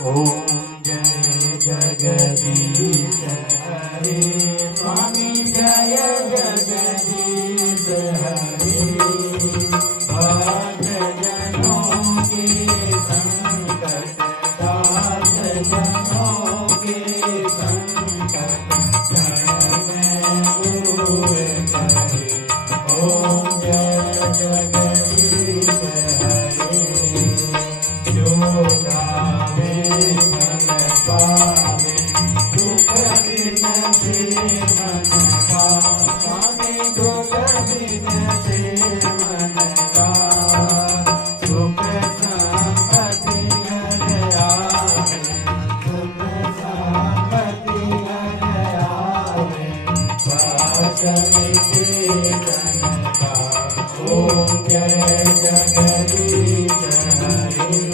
ओम जय जगदीश हरे स्वामी जय जगदीश हरे भक्त जनों के संकट दास जनों के संकट क्षण में दूर करे। ओम जय जगदीश हरे जो गावे मन पावे दुख बिन से मन का स्वामी दुख बिन से मन का सुख संपत्ति घर आवे सुख संपत्ति घर आवे वाचन कीर्तन का। ओम जय जगदीश हरे